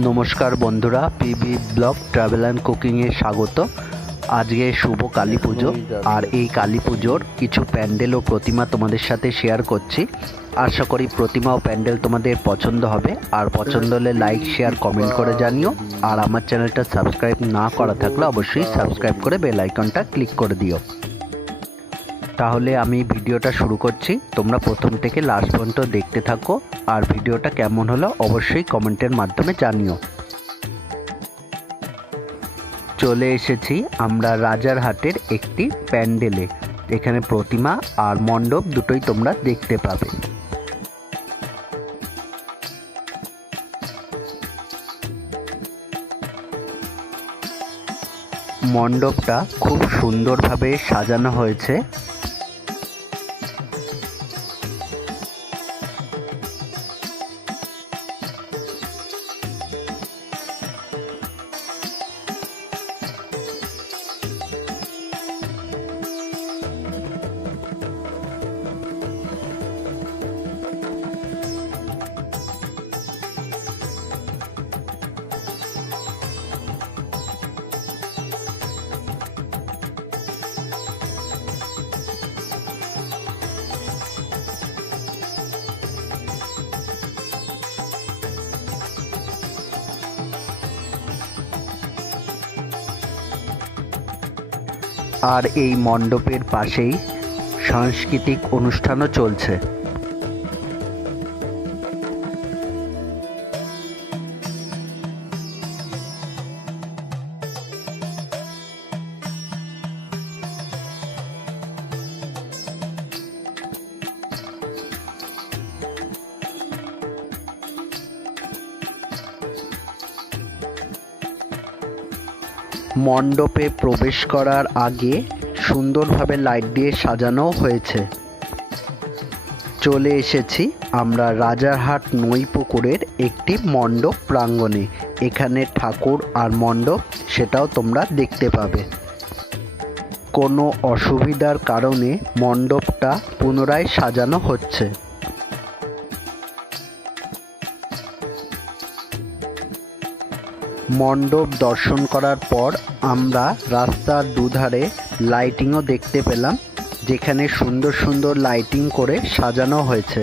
নমস্কার বন্ধুরা, PB blog travel and কুকিংয়ে স্বাগত। আজকে শুভ কালী পুজো, আর এই কালী পুজোর কিছু প্যান্ডেল ও প্রতিমা তোমাদের সাথে শেয়ার করছি। আশা করি প্রতিমা ও প্যান্ডেল তোমাদের পছন্দ হবে, আর পছন্দ হলে লাইক শেয়ার কমেন্ট করে জানিও। আর আমার চ্যানেলটা সাবস্ক্রাইব না করা থাকলে অবশ্যই সাবস্ক্রাইব করে বেল আইকনটা ক্লিক করে দিও। তাহলে আমি ভিডিওটা শুরু করছি, তোমরা প্রথম থেকে লাস্ট পর্যন্ত দেখতে থাকো, আর ভিডিওটা কেমন হলো অবশ্যই কমেন্টের মাধ্যমে জানিও। চলে এসেছি আমরা রাজারহাটের একটি প্যান্ডেলে। এখানে প্রতিমা আর মণ্ডপ দুটোই তোমরা দেখতে পাবে। মণ্ডপটা খুব সুন্দরভাবে সাজানো হয়েছে। আর এই মণ্ডপের পাশেই সাংস্কৃতিক অনুষ্ঠানও চলছে। মণ্ডপে প্রবেশ করার আগে সুন্দরভাবে লাইট দিয়ে সাজানো হয়েছে। চলে এসেছি আমরা রাজারহাট নৈপুকুরের একটি মণ্ডপ প্রাঙ্গণে। এখানে ঠাকুর আর মণ্ডপ সেটাও তোমরা দেখতে পাবে। কোনো অসুবিধার কারণে মণ্ডপটা পুনরায় সাজানো হচ্ছে। মণ্ডপ দর্শন করার পর আমরা রাস্তার দুধারে লাইটিংও দেখতে পেলাম, যেখানে সুন্দর সুন্দর লাইটিং করে সাজানো হয়েছে।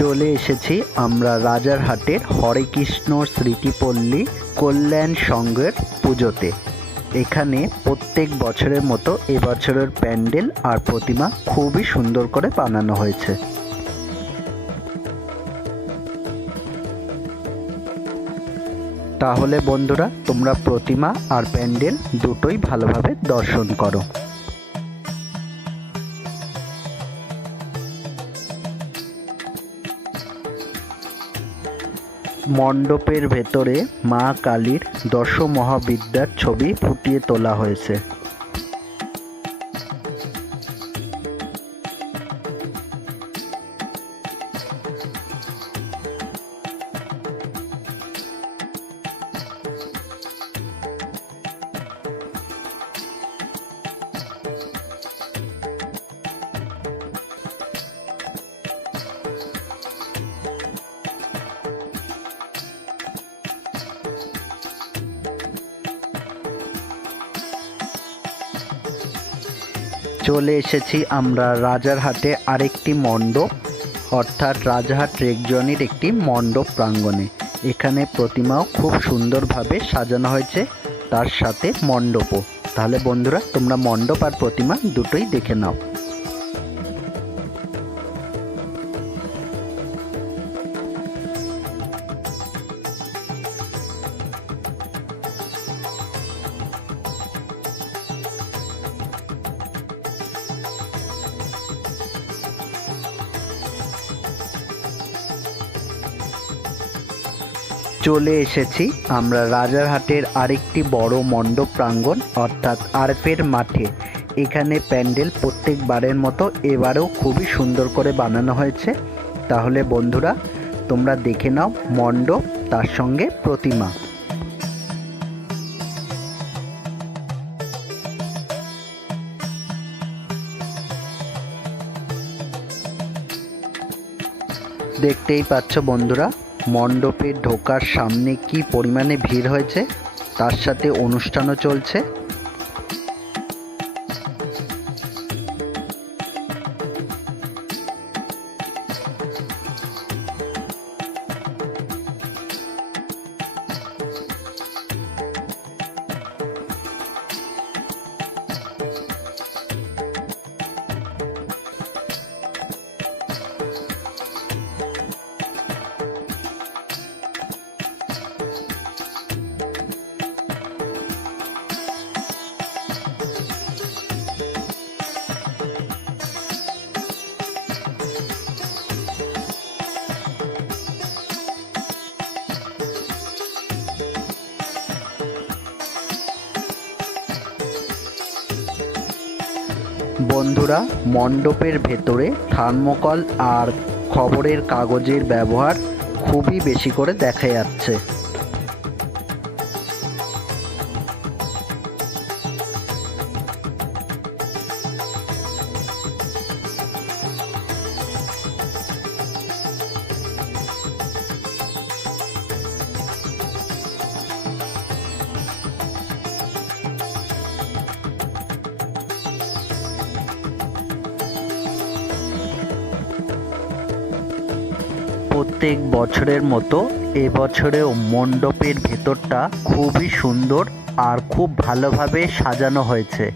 চলে এসেছি আমরা রাজারহাটের হরে কৃষ্ণ স্মৃতিপল্লী কল্যাণ সংঘের পুজোতে। এখানে প্রত্যেক বছরের মতো এবছরের প্যান্ডেল আর প্রতিমা খুবই সুন্দর করে বানানো হয়েছে। তাহলে বন্ধুরা, তোমরা প্রতিমা আর প্যান্ডেল দুটোই ভালোভাবে দর্শন করো। মণ্ডপের ভেতরে মা কালীর দশ মহাবিদ্যার ছবি ফুটিয়ে তোলা হয়েছে। চলে এসেছি আমরা রাজারহাটে আরেকটি মণ্ডপ, অর্থাৎ রাজারহাট রেকজনের একটি মণ্ডপ প্রাঙ্গণে। এখানে প্রতিমাও খুব সুন্দরভাবে সাজানো হয়েছে, তার সাথে মণ্ডপও। তাহলে বন্ধুরা, তোমরা মণ্ডপ আর প্রতিমা দুটোই দেখে নাও। চলে এসেছি আমরা রাজারহাটের আরেকটি বড় মণ্ডপ প্রাঙ্গণ অর্থাৎ আরফের মাঠে। এখানে প্যান্ডেল প্রত্যেকবারের মতো এবারেও খুবই সুন্দর করে বানানো হয়েছে। তাহলে বন্ধুরা তোমরা দেখে নাও মণ্ডপ, তার সঙ্গে প্রতিমা। দেখতেই পাচ্ছ বন্ধুরা, মণ্ডপে ঢোকার সামনে কি পরিমাণে ভিড় হয়েছে, তার সাথে অনুষ্ঠানও চলছে। বন্ধুরা মণ্ডপের ভেতরে থার্মোকল আর খবরের কাগজের ব্যবহার খুবই বেশি করে দেখা যাচ্ছে। প্রত্যেক বছরের মতো এবছরেও মণ্ডপের ভেতরটা খুবই সুন্দর আর খুব ভালোভাবে সাজানো হয়েছে।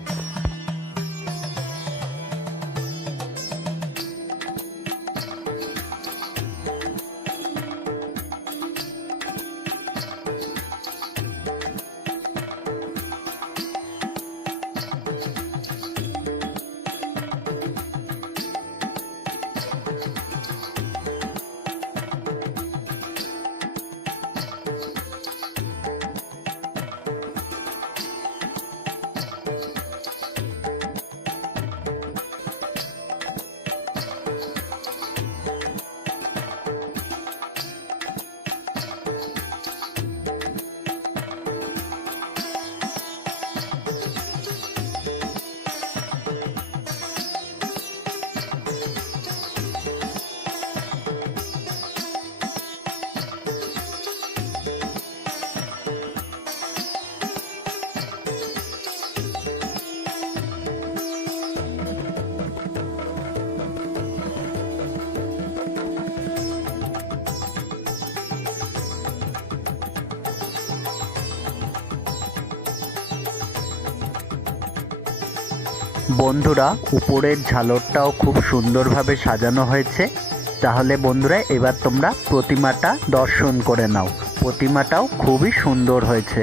বন্ধুরা উপরের ঝালরটাও খুব সুন্দরভাবে সাজানো হয়েছে। তাহলে বন্ধুরা এবার তোমরা প্রতিমাটা দর্শন করে নাও। প্রতিমাটাও খুবই সুন্দর হয়েছে।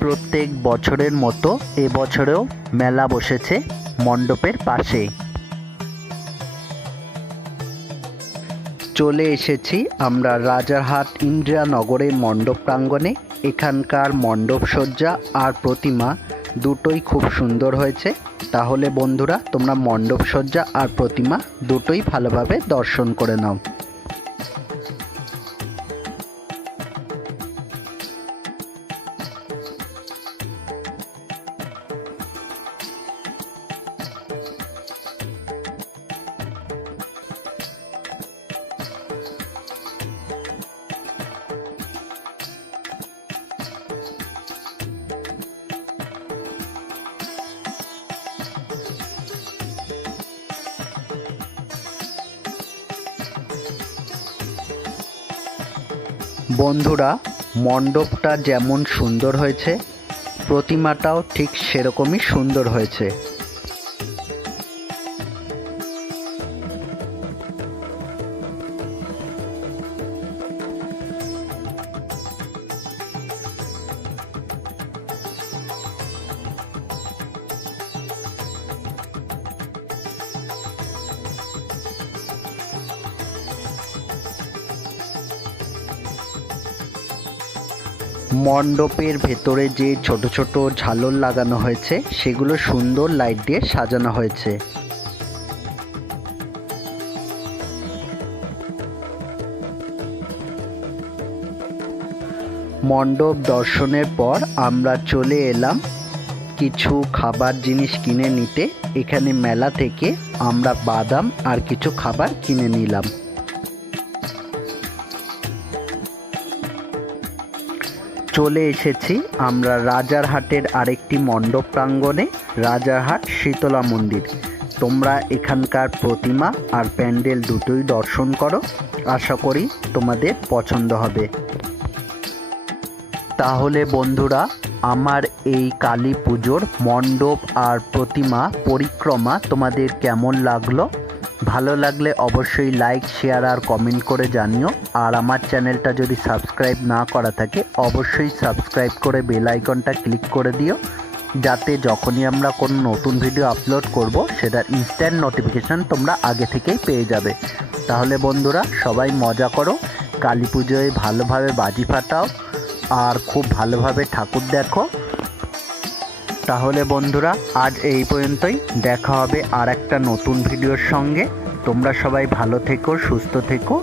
প্রত্যেক বছরের মতো এবছরেও মেলা বসেছে মণ্ডপের পাশে। চলে এসেছি আমরা রাজারহাট ইন্দিরানগরের মণ্ডপ প্রাঙ্গণে। এখানকার মণ্ডপ সজ্জা আর প্রতিমা দুটোই খুব সুন্দর হয়েছে। তাহলে বন্ধুরা তোমরা মণ্ডপ সজ্জা আর প্রতিমা দুটোই ভালোভাবে দর্শন করে নাও। বন্ধুরা মণ্ডপটা যেমন সুন্দর হয়েছে, প্রতিমাটাও ঠিক সেরকমই সুন্দর হয়েছে। মণ্ডপের ভেতরে যে ছোট ছোট ঝালর লাগানো হয়েছে সেগুলো সুন্দর লাইট দিয়ে সাজানো হয়েছে। মণ্ডপ দর্শনের পর আমরা চলে এলাম কিছু খাবার জিনিস কিনে নিতে। এখানে মেলা থেকে আমরা বাদাম আর কিছু খাবার কিনে নিলাম। চলে এসেছি আমরা রাজারহাটের আরেকটি মণ্ডপ প্রাঙ্গণে, রাজারহাট শীতলা মন্দির। তোমরা এখানকার প্রতিমা আর প্যান্ডেল দুটোই দর্শন করো, আশা করি তোমাদের পছন্দ হবে। তাহলে বন্ধুরা, আমার এই কালী পুজোর মণ্ডপ আর প্রতিমা পরিক্রমা তোমাদের কেমন লাগলো? ভালো লাগলে অবশ্যই লাইক, শেয়ার আর কমেন্ট করে জানিও। আর আমার চ্যানেলটা যদি সাবস্ক্রাইব না করা থাকে অবশ্যই সাবস্ক্রাইব করে বেল আইকনটা ক্লিক করে দিও, যাতে যখনই আমরা কোনো নতুন ভিডিও আপলোড করব সেটার ইনস্ট্যান্ট নোটিফিকেশান তোমরা আগে থেকেই পেয়ে যাবে। তাহলে বন্ধুরা, সবাই মজা করো, কালী পুজোয় ভালোভাবে বাজি ফাটাও আর খুব ভালোভাবে ঠাকুর দেখো। তাহলে বন্ধুরা, আজ এই পর্যন্তই। দেখা হবে আর একটা নতুন ভিডিওর সঙ্গে। তোমরা সবাই ভালো থেকো, সুস্থ থেকো।